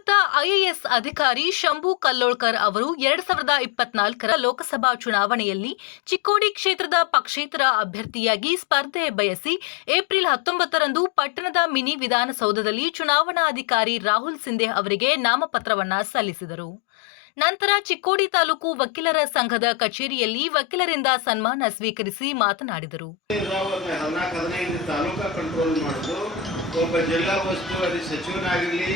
ನಿವೃತ್ತ ಐಎಎಸ್ ಅಧಿಕಾರಿ ಶಂಭು ಕಲ್ಲೋಳ್ಕರ್ ಅವರು ಎರಡ್ ಸಾವಿರದ ಇಪ್ಪತ್ನಾಲ್ಕರ ಲೋಕಸಭಾ ಚುನಾವಣೆಯಲ್ಲಿ ಚಿಕ್ಕೋಡಿ ಕ್ಷೇತ್ರದ ಪಕ್ಷೇತರ ಅಭ್ಯರ್ಥಿಯಾಗಿ ಸ್ಪರ್ಧೆ ಬಯಸಿ ಏಪ್ರಿಲ್ ಹತ್ತೊಂಬತ್ತರಂದು ಪಟ್ಟಣದ ಮಿನಿ ವಿಧಾನಸೌಧದಲ್ಲಿ ಚುನಾವಣಾಧಿಕಾರಿ ರಾಹುಲ್ ಸಿಂಧೆ ಅವರಿಗೆ ನಾಮಪತ್ರವನ್ನ ಸಲ್ಲಿಸಿದರು. ನಂತರ ಚಿಕ್ಕೋಡಿ ತಾಲೂಕು ವಕೀಲರ ಸಂಘದ ಕಚೇರಿಯಲ್ಲಿ ವಕೀಲರಿಂದ ಸನ್ಮಾನ ಸ್ವೀಕರಿಸಿ ಮಾತನಾಡಿದರು. ಒಬ್ಬ ಜಿಲ್ಲಾ ಉಸ್ತುವಾರಿ ಸಚಿವನಾಗಿರಲಿ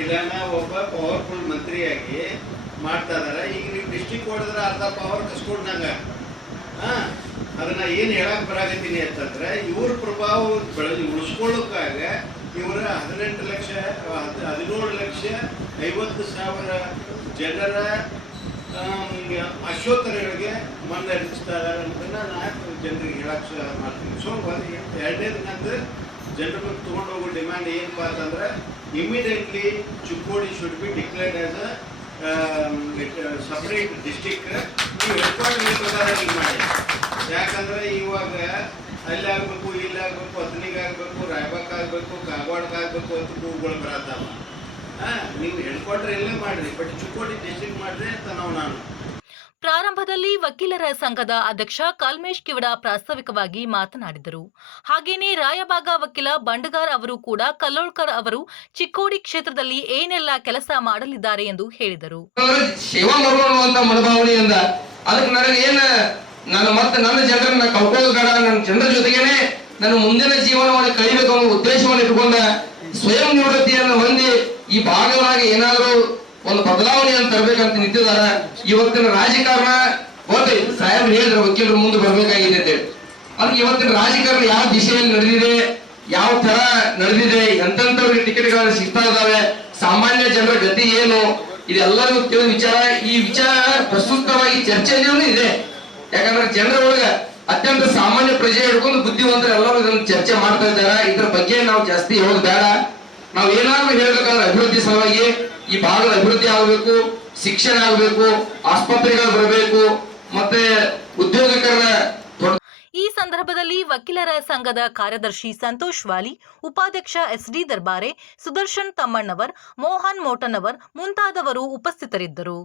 ಇಲ್ಲಾನ ಒಬ್ಬ ಪವರ್ಫುಲ್ ಮಂತ್ರಿಯಾಗಿ ಮಾಡ್ತಾ ಇದಾರೆ. ಈಗ ನೀವು ಡಿಸ್ಟಿಕ್ ಹೊಡೆದ್ರೆ ಅರ್ಧ ಪವರ್ ಕಸ್ಕೊಂಡಂಗ ಅದನ್ನ ಏನು ಹೇಳಕ್ ಬರಾಕತ್ತೀನಿ ಅಂತಂದ್ರೆ, ಇವ್ರ ಪ್ರಭಾವ ಬೆಳೆದು ಉಳಿಸ್ಕೊಳ್ಳೋಕ್ಕಾಗ ಇವರ ಹದಿನೆಂಟು ಲಕ್ಷ ಹದ್- ಹದಿನೇಳು ಲಕ್ಷ ಐವತ್ತು ಸಾವಿರ ಜನರ ಅಶೋಕರಿಗೆ ಮನ್ನರಿಸ್ತಾ ಇದಾರೆ ಅಂತ ನಾನು ಜನರಿಗೆ ಹೇಳಕ್ ಶುರು ಮಾಡ್ತೀನಿ. ಸೊ ಒಂದು ಎರಡನೇದು ನಂದು ಜನರ ತೊಗೊಂಡು ಹೋಗೋ ಡಿಮ್ಯಾಂಡ್ ಏನಪ್ಪ ಅಂತಂದ್ರೆ immediately Chikkodi should be declared as a separate district ನೀವು ಹೇಳ್ಕೊಂಡು ಪ್ರಕಾರ ಮಾಡಿ. ಯಾಕಂದ್ರೆ ಇವಾಗ ಅಲ್ಲಿ ಆಗ್ಬೇಕು, ಇಲ್ಲಿ ಆಗ್ಬೇಕು ಅತ್ನಿಗೆ ಆಗ್ಬೇಕು ರಾಯಬಾಗ್ ಆಗ್ಬೇಕು ಕಾಗವಾಡಕ್ಕೆ ಆಗ್ಬೇಕು ಅಂತ ಹೂಗಳು ಬರತ್ತಾವ. ಹಾ, ನೀವು ಹೇಳ್ಕೊಟ್ರೆ ಇಲ್ಲೇ ಮಾಡ್ರಿ ಬಟ್ ಚಿಕ್ಕೋಡಿ ಡಿಸ್ಟಿಕ್ ಮಾಡ್ರಿ ಅಂತ ನಾವು ನಾನು. ಪ್ರಾರಂಭದಲ್ಲಿ ವಕೀಲರ ಸಂಘದ ಅಧ್ಯಕ್ಷ ಕಲ್ಮೇಶ್ ಕಿವಡ ಪ್ರಾಸ್ತಾವಿಕವಾಗಿ ಮಾತನಾಡಿದರು. ಹಾಗೇನೇ ರಾಯಬಾಗ ವಕೀಲ ಬಂಡಗಾರ್ ಅವರು ಕೂಡ ಕಲ್ಲೋಳ್ಕರ್ ಅವರು ಚಿಕ್ಕೋಡಿ ಕ್ಷೇತ್ರದಲ್ಲಿ ಏನೆಲ್ಲ ಕೆಲಸ ಮಾಡಲಿದ್ದಾರೆ ಎಂದು ಹೇಳಿದರು. ನನ್ನ ಮುಂದಿನ ಜೀವನವನ್ನು ಕಳಿಬೇಕು ಅನ್ನೋ ಉದ್ದೇಶವನ್ನು ಇಟ್ಕೊಂಡ ಸ್ವಯಂ ನಿವೃತ್ತಿಯನ್ನು ಹೊಂದಿ ಈ ಭಾಗವಾಗಿ ಏನಾದರೂ ಒಂದು ಬದಲಾವಣೆಯನ್ನು ತರಬೇಕಂತ ನಿಂತಿದ್ದಾರ. ಇವತ್ತಿನ ರಾಜಕಾರಣ ಹೋದೆ ಸಾಹೇಬ್ ಹೇಳಿದ್ರೆ, ವಕೀಲರು ಮುಂದೆ ಬರ್ಬೇಕಾಗಿದೆ ಅಂತೇಳಿ ಅದಕ್ಕೆ ಇವತ್ತಿನ ರಾಜಕಾರಣ ಯಾವ ದಿಶೆಯಲ್ಲಿ ನಡೆದಿದೆ, ಯಾವ ತರ ನಡೆದಿದೆ ಎಂತವ್ರಿಗೆ ಟಿಕೆಟ್ಗಳನ್ನ ಸಿಗ್ತಾ ಇದಾವೆ ಸಾಮಾನ್ಯ ಜನರ ಗತಿ ಏನು, ಇದೆಲ್ಲರಿಗೂ ತಿಳಿದ ವಿಚಾರ. ಈ ವಿಚಾರ ಪ್ರಸ್ತುತವಾಗಿ ಚರ್ಚೆಯಲ್ಲಿ ಇದೆ. ಯಾಕಂದ್ರೆ ಜನರ ಅತ್ಯಂತ ಸಾಮಾನ್ಯ ಪ್ರಜೆ ಹಿಡ್ಕೊಂಡು ಬುದ್ಧಿವಂತರು ಎಲ್ಲರೂ ಇದನ್ನು ಚರ್ಚೆ ಮಾಡ್ತಾ ಇದ್ದಾರೆ. ಇದ್ರ ಬಗ್ಗೆ ನಾವು ಜಾಸ್ತಿ ಹೇಳೋದು ಬೇಡ. ನಾವು ಏನಾದ್ರೂ ಸಲುವಾಗಿ ಈ ಭಾಗದ ಅಭಿವೃದ್ಧಿ ಆಗಬೇಕು, ಶಿಕ್ಷಣ ಆಗಬೇಕು, ಆಸ್ಪತ್ರೆಗಳು ಬರಬೇಕು, ಮತ್ತೆ ಉದ್ಯೋಗಕರಣ ಈ ಸಂದರ್ಭದಲ್ಲಿ ವಕೀಲರ ಸಂಘದ ಕಾರ್ಯದರ್ಶಿ ಸಂತೋಷ್ ವಾಲಿ, ಉಪಾಧ್ಯಕ್ಷ ಎಸ್ಡಿ ದರ್ಬಾರೆ, ಸುದರ್ಶನ್ ತಮ್ಮಣ್ಣವರ್, ಮೋಹನ್ ಮೋಟನವರ್ ಮುಂತಾದವರು ಉಪಸ್ಥಿತರಿದ್ದರು.